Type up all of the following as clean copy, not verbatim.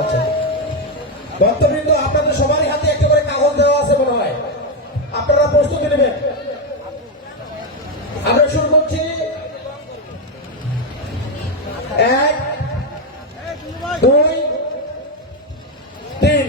আচ্ছা, ভক্তবৃন্দ, আপনাদের সবারই হাতে একটা করে কাগজ দেওয়া আছে মনে হয়। আপনারা প্রস্তুতি নেবেন। আমরা শুরু করছি। 1 2 3।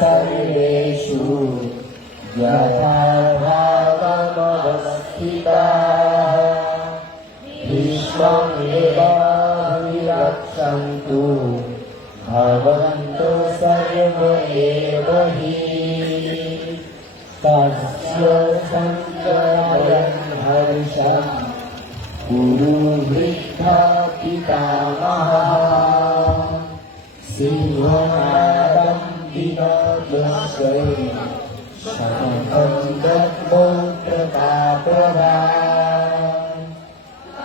सर्वेषु यथा भावमवस्थिताः विश्वमेवाभिरक्षन्तु भवन्तु सर्व एव हि तस्य सञ्जयन् हर्षम् कुरु वृद्धा पितामहः सिंहनादम् विनोदस्य शङ्खं दद्मो प्रतापवान्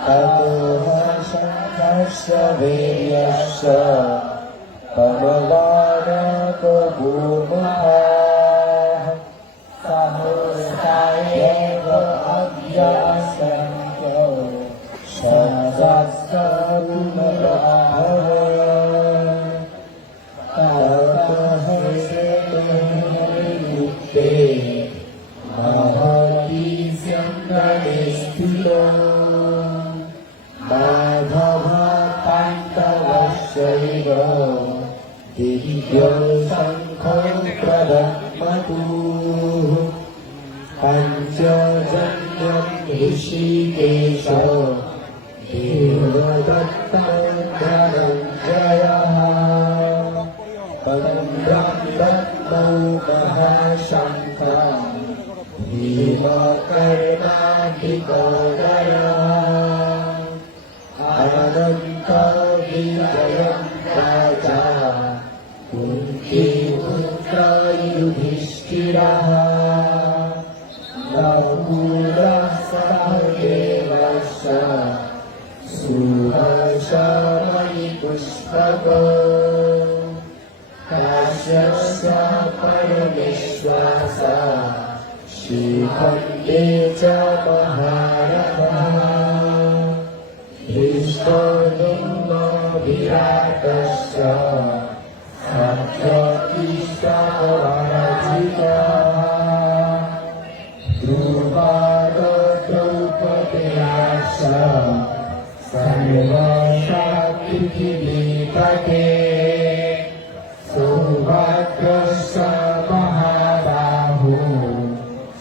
ततो हर्षस्य वीर्यस्य परवानकभूमः सहस्रायेव अभ्यासन्तो सहस्रपुनराभवन् युक्ते महती स्यन्दने स्थितो माधव पाण्डवश्चैव दिव्यं शङ्खं प्रदद्मतु पञ्चजन्यं ऋषिकेश देवदत्तं धनञ्जयः पन्द्रं दत्तौ महाशङ्खं भीमकर्णाधिकोदरः अनन्तविजयं राजा कुन्तीपुत्र युधिष्ठिरः नकुलः सहदेवस्य सुहर्षमणिपुष्पकः काश्यपस्य परमेश्वासः श्रीखण्डे च महारथः विराटस्य सत्यकीर्तनवर्जितः द्रुपदद्रौपदेयाश्च सर्वशापृथिवीपते सौभाग्यस्य महाबाहो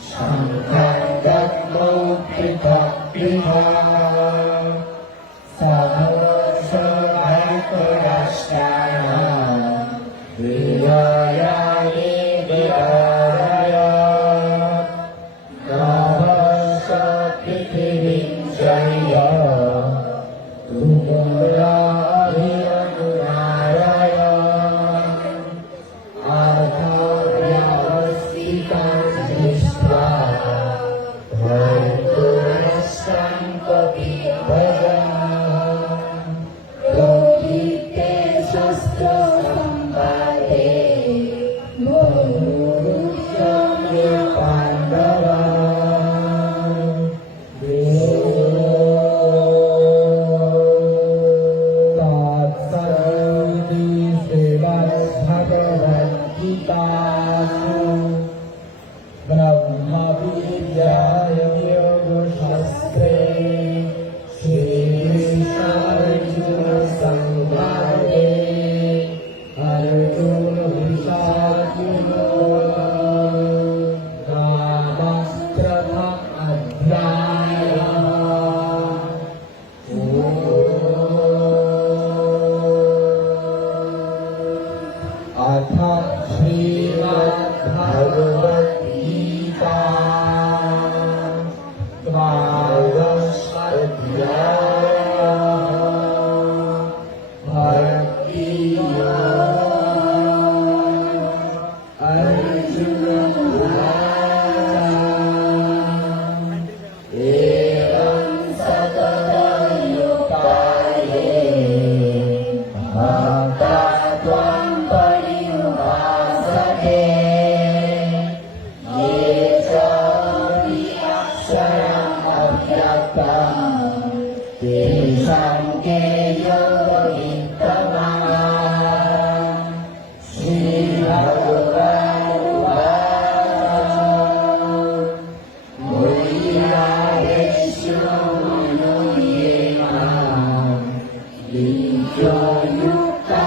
शङ्खं दद्मौ पृथक् पृथक् सहस्रैकराष्ट्राणां विजयानि विदारय नभश्च पृथिवीं जय तुमुराभिरनुनारय अर्थव्यवस्थितं दृष्ट्वा भर्तुरस्तं कपिध्वजः प्रोक्ते शस्त्रसम्पाते बहुरुद्यम्य पाण्डवः तत्सर्वैः श्रीमद्भगवद्गीतासु ब्रह्मविद्यायां योगशास्त्रे श्रीकृष्णार्जुनसंवादे अर्जुनविषादयोगो नामप्रथमोऽध्यायः अथ श्रीमद्भगवद्गीता द्वादशोऽध्यायः भक्तियोगः अर्जुन उवाच एवं सततयुक्ताये भक्ता त्वां पर्युपासते ये चापि अक्षरम् अव्यक्तम् तेषां के योगवित्तमाः श्रीभगवानुवाच मुनिरायेषु मनुयेन युक्ता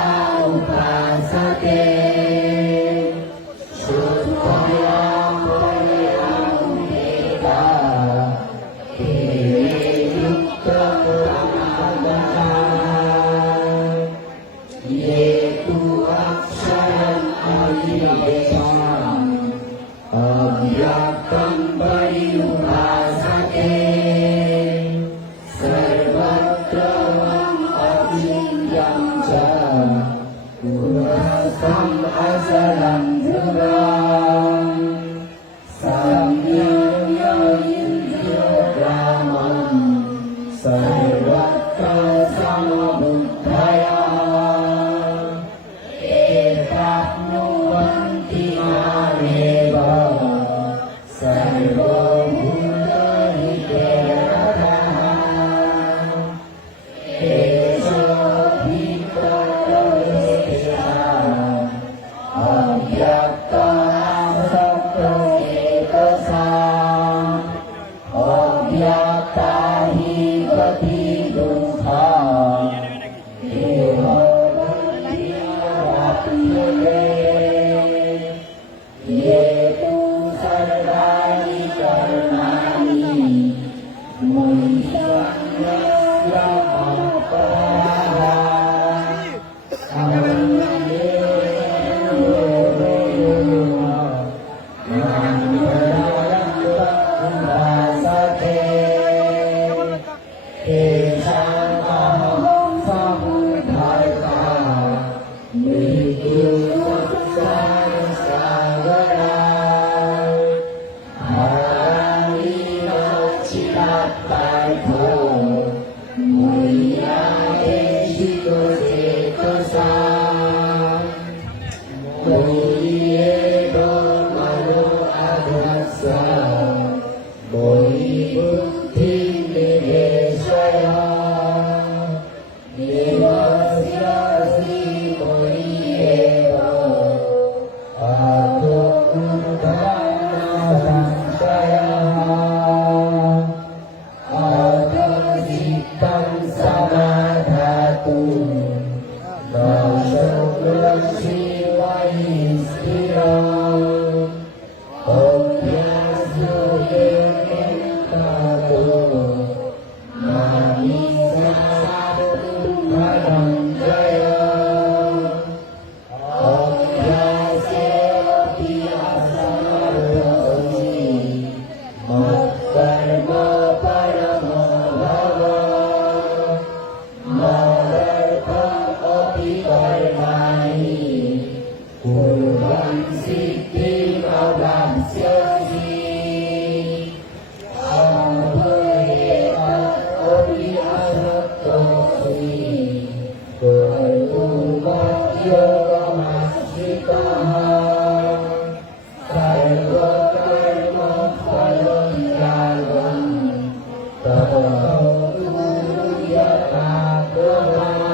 yaitu aksaran awidesan avyaktam pariyupasate sarvatram acilyam ca purasam asaram dhruvam samyaya indriyagraman sarvatra samabuddhaya etaknuvanti nareva sarvo bhutahiteraha esha bhikkhavesha avyakta sapraketasa avyakta hi gati dukkha eva yaitu sarvani karmani muhyasya aparaha Thank you.